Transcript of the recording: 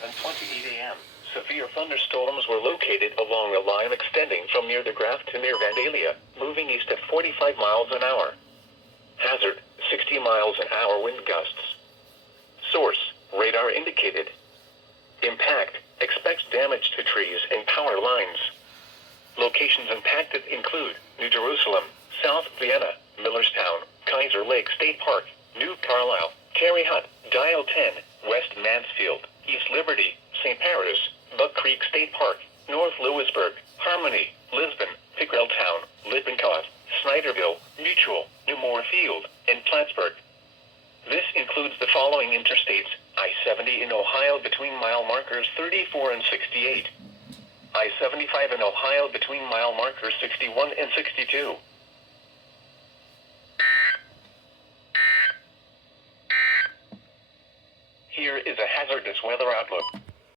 11:28 a.m. Severe thunderstorms were located along a line extending from near the Graph to near Vandalia, moving east at 45 miles an hour. Hazard, 60 miles an hour wind gusts. Source, radar indicated. Impact, expects damage to trees and power lines. Locations impacted include New Jerusalem, South Vienna, Millerstown, Kaiser Lake State Park, New Carlisle, Terre Haute, Dial 10, West Mansfield, East Liberty, St. Paris, Buck Creek State Park, North Lewisburg, Harmony, Lisbon, Pickrelltown, Lippincott, Snyderville, Mutual, New Moorfield, and Plattsburgh. This includes the following interstates: I-70 in Ohio between mile markers 34 and 68. I-75 in Ohio between mile markers 61 and 62. Here is a hazardous weather outlook.